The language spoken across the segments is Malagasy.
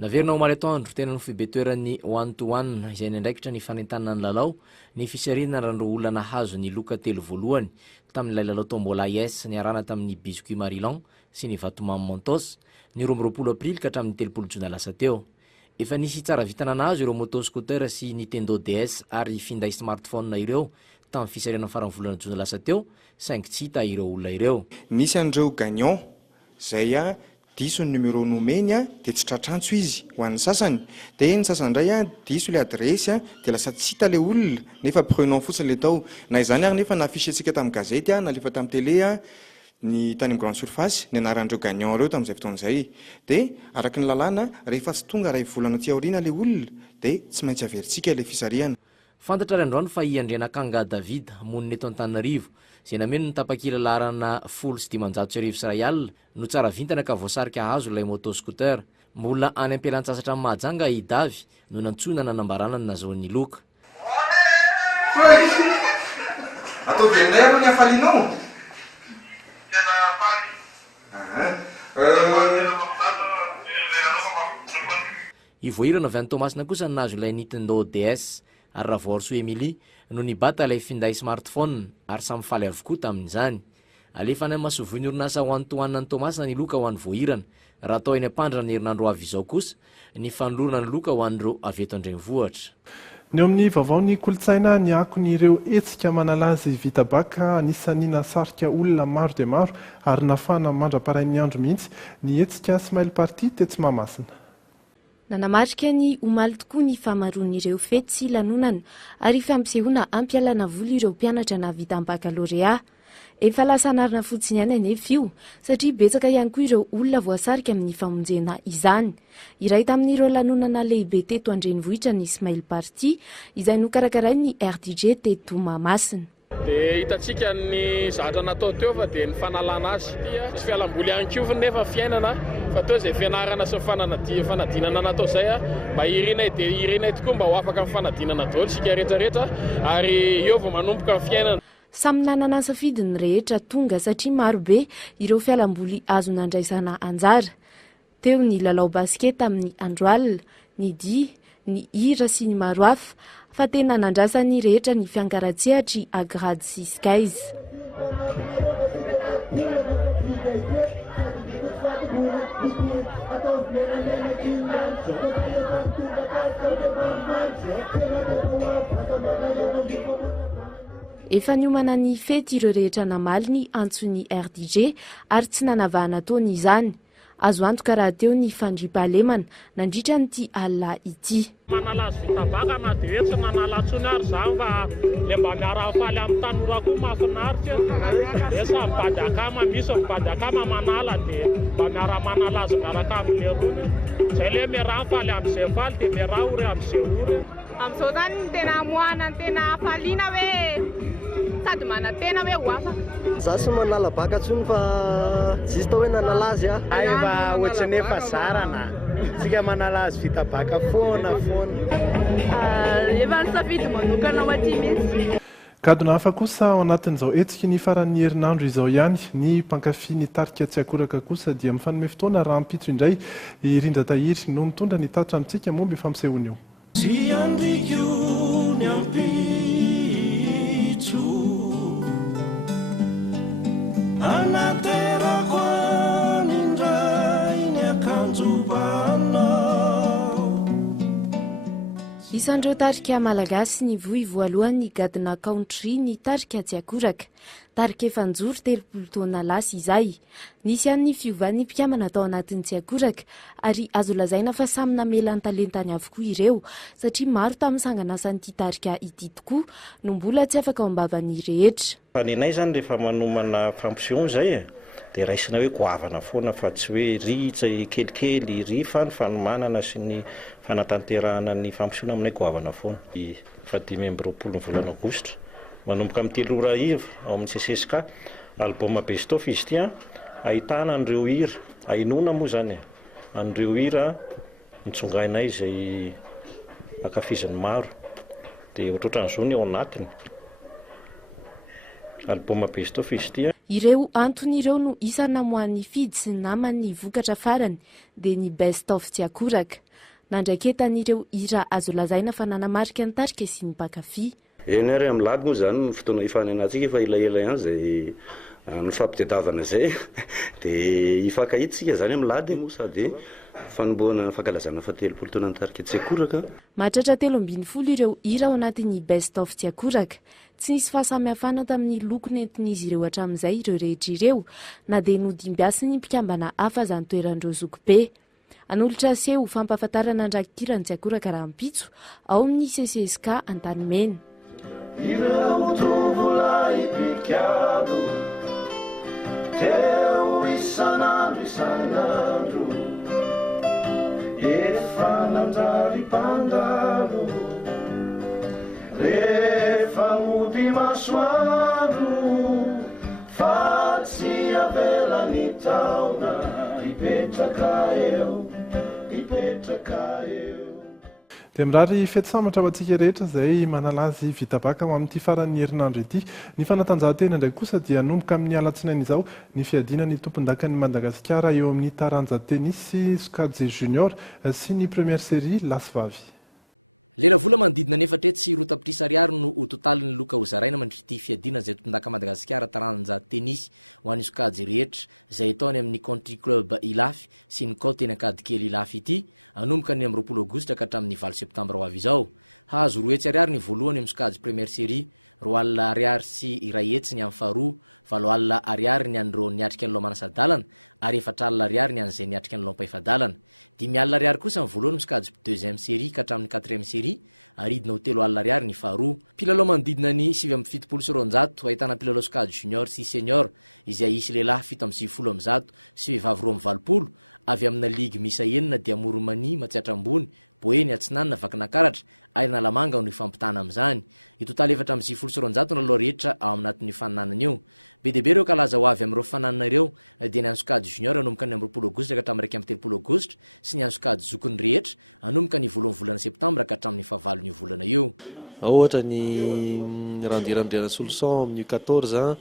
Naverina omaly atoandro tena no fibetoeran'ny one to one izay nandraikitra ny fanentanana ny lalao ny fisarina randro olona nahazo ny loka telo voalohany tamin'ilay lalao tombola IS niarana tamin'ny Biscuit Marilan sy ny Vatomamy Montos ny 20 aprily ka hatramin'ny 30 jona lasa teo. Efa nisy tsara vitana nahazo ireo moto scooter sy Nintendo DS ary finday smartphone ireo tamin'ny fisarina farany volana jona lasa teo saingy tsy hita ireo olona ireo. Nisy an'ireo gagnant zay diso ny numéro nomeny dia tsy tratrantso izy ho an'ny sasany dia ny sasany indray diso ilay adresy dia lasa tsy hita ilay olona nefa prenom fotsiny ilay tao na izany ary nefa nafishentsika tamin'ny gazety na lefa tamin'ny télé ny tany amin'ny grande surface ny anaran'ireo gagnant ireo tamin'izay fotoan'izay dia araky ny lalàna rehefa tsy tonga ray volana aty aoriana ilay olona dia tsy maintsy averintsika ilay fisarihana. Fantatra ry androany fa Andriana Kanga David monina eto Antananarivo izay nameno ny tapakila-larana 700,000 sy no tsara vintana ka voasarika hazo ilay moto scooter. Mbola any ampialan-tsasatra amin'ny Mahajanga i Davy no nantsona nanambarana ny nazahoan'ny loka. Atao venay aloha ny hafalinao? Ivoahirana avy any Tomasina kosa ny nazo ilay Nintendo DS ary Ravorso Emily no nibata ilay finday smartphone ary samy faly avokoa tamin'izany. Alefa any masovoiny orinasa one to one ny Tomasina ny loka ho an'ny voahirana raha atao eny am-pandra ny herinandro avy izao kosa ny fanolorana ny loka ho an'ireo avy eto andrenivohitra. Ny amin'ny vaovaony kolotsaina ny akon'ireo hetsika manalazy vita baka anisan'ny nasarika olona maro dia maro ary nafana mandra-parain'ny andro mihitsy ny hetsika Smile Party tetsy Mahamasina. Nanamarika ny omaly tokoa ny famaroan'ireo fety sy lanonana ary fampisehoana ampialana voly ireo mpianatra navita amin'ny baccalauréat. Efa lasa anarana fotsiny ihany anefa io satria betsaka ihany koa ireo olona voasarika amin'ny famonjena izany. Iray tamin'ireo lanonana lehibe teto andrenivohitra ny Smile Party izay nokarakaray ny RDG teto Mahamasina. Dia hitantsika ny zavatra natao teo fa dia ny fanalana azy. Tsy fialamboly ihany koa nefa fiainana fa teo izay fianarana sy fanadinana natao izay mba irinay dia irinay tokoa mba ho afaka amin'ny fanadinana daholo sika rehetrarehetra ary eo vao manomboka amin'ny fiainana. Samy nanana safidy ny rehetra tonga satria marobe ireo fialamboly azo nandraisana anjara. Teo ny lalao basket amin'ny andro alina, ny dia, ny hira sy ny maro hafa fa tena nandrasa ny rehetra ny fiankaratsehatra Agrady sy Skies. Efa niomana ny fety ireo rehetra namaly ny antsony RDG ary tsy nanavahana taony izany. Azo antoka raha teo ny fandriam-pahalemana nandritra nyity alina ity. Manala azy vita baka na dia tsy manala antsony ary izany fa le mba miara faly amin'ny tanora koa mahafinaritra. Dia samy mibady akama misy mibady akama manala dia mba miara manala azy miaraka amin'ilay rony. Izay le miara faly amin'izay faly dia miara ory amin'izay ory. Amin'izao zany ny tena moana ny tena faliana hoe sady mana tena hoe ho afaka. Za sy manala baka tsony fa tsisy tao hoe nanala azy Efa ohatrany efa zarana tsika manala azy vita baka foana. Efa nisafidy manokana ho aty mihitsy. Kadona hafa kosa ao anatin'izao hetsika ny faran'ny herinandro izao ihany ny mpankafy ny tarika tsy akoraka kosa dia mifanome fotoana raha mpitso indray irindra tahiry no mitondra ny tatra amintsika momba fampisehoana io. Isan'ireo tarika malagasy ny vohy voalohany gadina country ny tarika tsy akoraka. Tarika efanjoro 30 taona lasa izay. Nisy ihany ny fiovan'ny mpiamana tao anatin'ny tsy akoraka ary azo lazaina fa samy namela ny talentany avokoa ireo satria maro tamin'ny sanganasan'ity tarika ity tokoa no mbola tsy afaka ao am-bavan'ny rehetra. Fa ny anay zany rehefa manomana fampisehoana izay dia raisina hoe goavana foana fa tsy hoe ritra kelikely ry fany fanomanana sy ny fanatanterahana ny fampisehoana aminay goavana foana. Fa 2020 volana aogositra manomboka amin'ny 3 ora iva ao amin'ny CCSK album best of izy ity ahitana an'ireo hira ahinoana moa zany an'ireo hira nitsongainay izay akafizany maro dia ohatrohatran'izao ny ao anatiny album best of izy ity. ireo antony ireo no isana moan'ny fidy sy ny namany vokatra farany dia ny best of tsy akoraka nandraiketan'ireo ira azo lazaina fa nanamarika ny tarika sy ny mpakafy. Eny ary amin'ny lady moa zany ny fotoana ifanenantsika efa elaela ihany zay ny fampitadiavana zay dia ifankahitsika zany amin'ny lady moa sady fanomboana fankalazana fa 3 taona ny tarika tsy akoraka. Mahatratra 340 ireo ira ao anatin'ny best of tsy akoraka. Tsy nisy fahasamihafana tamin'ny loko nentin'izy ireo hatramin'izay ireo rehetra ireo na dia nodimbiasy ny mpikambana hafa zany toerandreo zokobe. Anolotra seho fampahafantarana andrakirany tsy akoraka raha mpitso ao amin'ny CCSK Antanimena. Ireo tovolahy pikado teo isanandro efa nanjary mpandalo rehefa mody masoandro fa tsy avelany taona ipetraka eo. Dia mirary fety-samatra ho antsika rehetra izay manalazy vitabaka ho amin'ity faran'ny herinandro ity. Ny fanatanjahantena indray kosa dia nomboka amin'ny alatsinainy izao ny fiadinan'ny tompondakan'i Madagasikara eo amin'ny taranja tenisy Sokajy Junior sy ny première série Lasvavy. Lera vola manodidina ny 4 sy 4 tapitrisa ariary no ho totalin'ny loka hozaraina mandrity fiadinana izay tompondaka Madagasikara taranja tenisy ho an'ny sokajy rehetra izay ataony amin'ny country club Ilafy sy ny Koteny Akadikely Ilafy ity anomboka ny 20 Aogositra ka hatramin'ny 9 Septambra ho avy izao. Hazo 2 hetsy ariary ny voalohany amin'ny sokajy première série, 2 alina ariary sy 1 hetsy ny amin'ny faharoa, 7 alina ariary ny andro niatrika ny Lomanasadalana ary 4 alina ariary ny an'izay niatrika ny Lompaifadalana. 5 alina ariary kosa ny voalohany amin'ny sokajy deuxième série ka hatramin'ny 4e série, aridina ho 3 alina ariary ny faharoa. Mpilalao manodidina ny 770 sy 200 ahitana mpilalao sokajy junior sy senior izay isy lehilahy 770 sy vehivavy 220 avy amina ligy misa enina dia Moromani Matsiatra Ambony, Boeny Atsinanana Vakinakaratra ary Nalamanga no ifampitana amin'izany. Itotaly 770 sy 200 no lalao rehetra ao anatin'ny fananana io. Be dia be ireo kalaza ho avy amin'ireo fananana ireo dia ny an'ny sokajy junior anomboka ny 20 Aogositra ka hatramin'ny 30 Aogositra sy ny an'ny sokajy zokony rehetra anomboka ny voalohan'ny volana Septambra ka hatramin'ny 9 volana io. Ohatra ny Randirandriana Solution amin'ny 14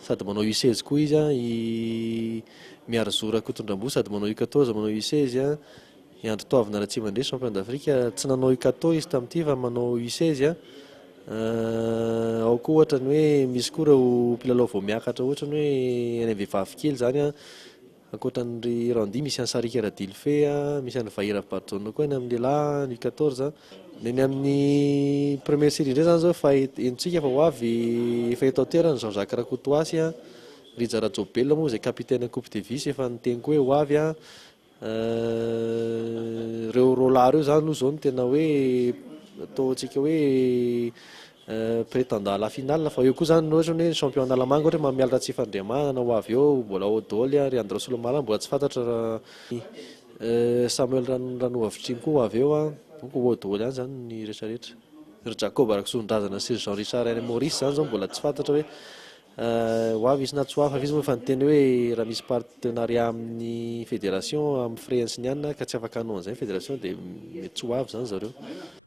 sady manao U16 koa izy miarazora Kotondrambo sady manao U14 manao U16 Andro Toavina raha tsy mandresy champion d'Afrique tsy nanao U14 izy tamin'ity fa manao U16 ao koa ohatra ny hoe misy koa reo mpilalao vao miakatra ohatra ny hoe any vehivavy kely zany ankoatran'ny Randi misy any Sarika Radilfe misy any Vahira Barjona koa any amin'ny lehilahy ny U14 ny amin'ny première série ndray zany zao fa entsika fa ho avy efa eto toerana Jean-Jacques Rakotoasy Rija Rajobel moa izay capitaine Coupe Davis efa niteny koa hoe ho avy reo Rola reo zany aloha zao no tena hoe ataontsika hoe prétendant à la finale fa eo koa zany ohatra hoe champion Nalamanga ohatra mamiala Ratsifandriamanana ho avy eo mbola Odoly ary Andra Solomala mbola tsy fantatra Samuel Ranoavitrim koa ho avy eo ko Odoly any zany ny rehetrarehetra Jacob Arakisondrazana sy Jean Richard ary Maurice zany zao mbola tsy fantatra hoe ho avy izy na tsy ho avy izy moa fa niteny hoe raha misy partenariat amin'ny fédération amin'ny Fréhensignana ka tsy afaka hanao an'izay fédération dia mety tsy ho avy zany zareo.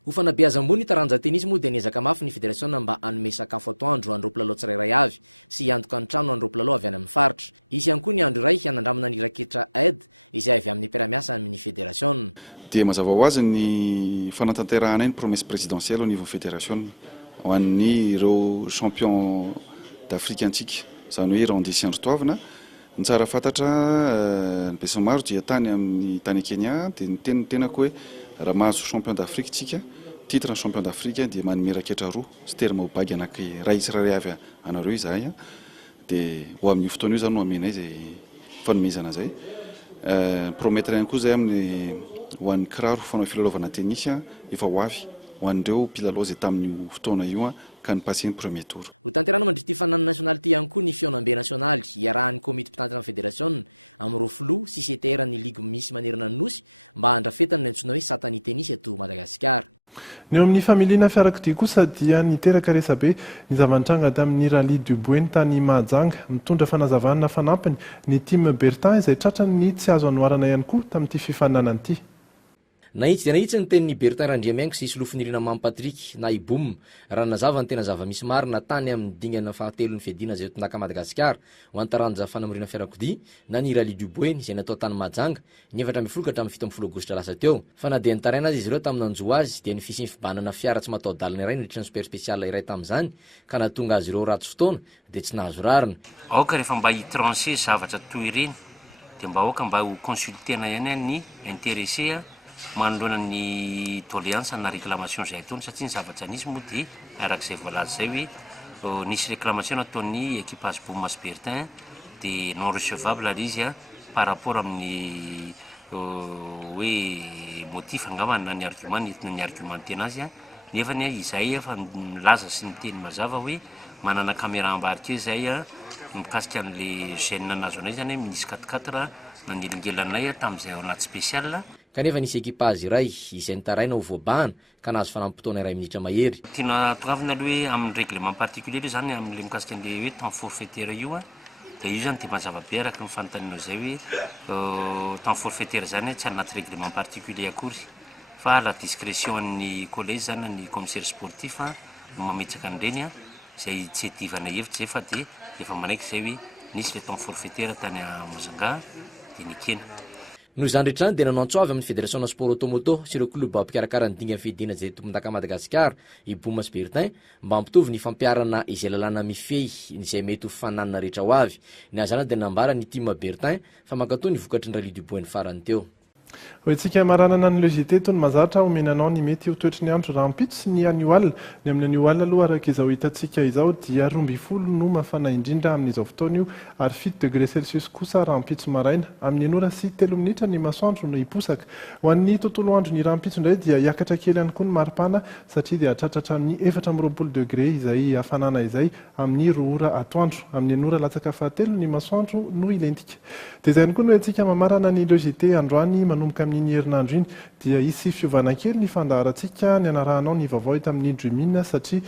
Ho fanabeaza ambony taranja tenisy moa dia niezaka mafy ny fédération mba hanome sakafo atoandro andro mpilalao tsirairay avy sy hiantoka ny trano andro mpilalao avy any amin'ny faritra. Izy ihany koa ny andro iray hanandramana ny raketra aide izay avy amin'ny mpiara-miasa amin'ny fédération. Dia mazava ho azy ny fanatanterahana ny promesse présidentielle au niveau fédération ho an'ny ireo champion d'Afrique antsika zany hoe raha andesy Andro Toavina ny tsara fantatra ny beso maro dia tany amin'ny tany Kenya dia ny tenako hoe raha mahazo champion d'Afrique tsika titre ny champion d'Afrique dia manome raketra roa sy terme ho bagy anaky ray israray avy anareo izahay dia ho amin'ny fotoana io zany no amenay zay fanomezana zay promettre ihany koa zay amin'ny ho an'ny kiraro fanao filalaovana tenisy efa ho avy ho an'ireo mpilalao zay tamin'ny fotoana io ka nipasy ny premier tour. Ho tanterana mandrity fanana national ty ihany koa ny fionam-be nasionaly iarahan'ny komity mpitantina amin'ny fédération amin'ny roflo sy CTR ny ligue misy manerana ny nosy mba handrafetana ny antsoina hoe satany tenisy eto Madagasikara. Ny eo amin'ny familiana fiarakodia kosa dia niteraka resabe ny zavantranga tamin'ny rally du Boeny tany Mahajanga mitondra fanazavana fanampiny ny team Bertin izay tratrany tsy azo anoarana ihany koa tamin'ity fifaninana ity. naitsy ny tenin'ny Bertin Randriamiaingo sy solofinirina Mamy Patrick na Ibom raha nazava ny tena zava-misy marina tany amin'ny dingana fahatelo ny fiadina zay tondaka Madagasikara ho antaranja fanamorina fiarakodia na ny Rally du Boeny izay natao tany Mahajanga ny 7 hatramin'ny 17 aogositra lasa teo fa na dia nitaraina azy izy ireo tamin'ny anjo azy dia nifisy ny fibanana fiara tsy mataho-dalana iray nandritra ny super spécial iray tamin'izany ka nahatonga azy ireo ratsy fotoana dia tsy nahazo rarina. Aoka rehefa mba hitranché zavatra toy ireny dia mba aoka mba ho consultena ihany ny intéressé manoloana ny doléance na réclamation zay ataony satria ny zavatra nisy moa dia arak'izay voalaza zay hoe nisy réclamation ataon'ny équipage Bomas Bertin dia non recevable ary izy par rapport amin'ny hoe motif angavana ny argument nentina ny argumentena azy nefa ny izay fa milaza sy ny teny mazava hoe manana caméra embarqué zay mikasika an'le gêne nazo anay zany misy 4x4 nanelingelanay tamin'izay anaty spécial kanefa nisy équipage iray izay nitaraina ho voabahana ka nahazo fanampotona iray minitra mahery. Tiana tongavina aloha hoe amin'ny règlement particulier zany amin'le mikasika an'le hoe temps forfaitaire io dia io zany dia mazava be araka ny fanontanianao zay hoe temps forfaitaire zany tsy anaty règlement particulier akory fa la discrétion ny collège zany ny commissaire sportif no mametsaka an'ireny zay tsy edivana hevitra zay fa dia efa manaiky zay hoe nisy le temps forfaitaire tany Mozanga dia nikena. Noho izany rehetra dia nanao antsoavy amin'ny fédération sport automoto sy ireo kluba mpikarakara ny dinga fidiana zay tompondaka Madagasikara i Bomas Bertin mba hampitovy ny fampiarana izay lalàna mifehy izay mety ho fananana rehetra ho avy. Ny azana dia nambara ny team Bertin fa mankatoa ny vokatry ny Rally du Boeny farany teo. Hoentsika maranana ny logité toy ny mazatra omenanao ny mety ho toetry ny andro rahampitso sy ny annual ny amin'ny annual aloha araka izao hitantsika izao dia 12 no mafana indrindra amin'izao fotoana io ary 7 degré celsius kosa rahampitso maraina amin'ny anora sy 3 minitra ny masoandro no hiposaka. Ho an'ny tontolo andro ny rahampitso indray dia hiakatra kely ihany koa ny maripana satria dia hatratratra amin'ny 4 degré izay hafanana izay amin'ny 2 ora atoandro amin'ny anora latsaka fahatelo ny masoandro no ilentika. Dia izay ihany koa no hoentsika mamarana ny logité androany manomboka amin'ny herinandro iny dia isy fiovana kely ny fandaharantsika ny anarahanao ny vaovao hita amin'ny Indrumina satria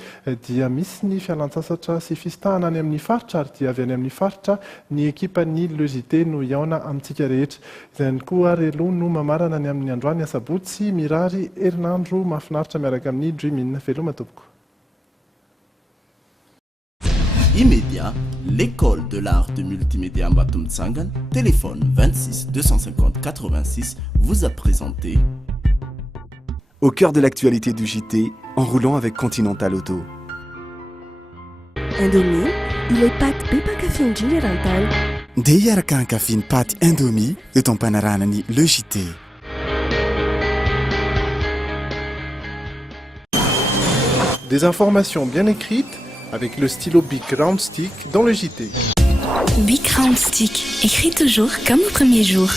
dia misy ny fialan-tsasatra sy fistahana any amin'ny faritra ary dia avy any amin'ny faritra ny ekipa ny logité no iaona amintsika rehetra. Izay ihany koa relo no mamarana ny amin'ny androany asabotsy mirary herinandro mahafinaritra miaraka amin'ny Indrumina. Veloma tompoko. Immédiat, l'école de l'art de multimédia Mbatum Tsangan, téléphone 26 250 86, vous a présenté. Au cœur de l'actualité du JT, en roulant avec Continental Auto. Indomie, il est pâte Pepa Café Rental. Deia raka un café pâte Indomie de ton panorama le JT. Des informations bien écrites avec le stylo Big Round Stick dans le JT. Big Round Stick, écrit toujours comme au premier jour.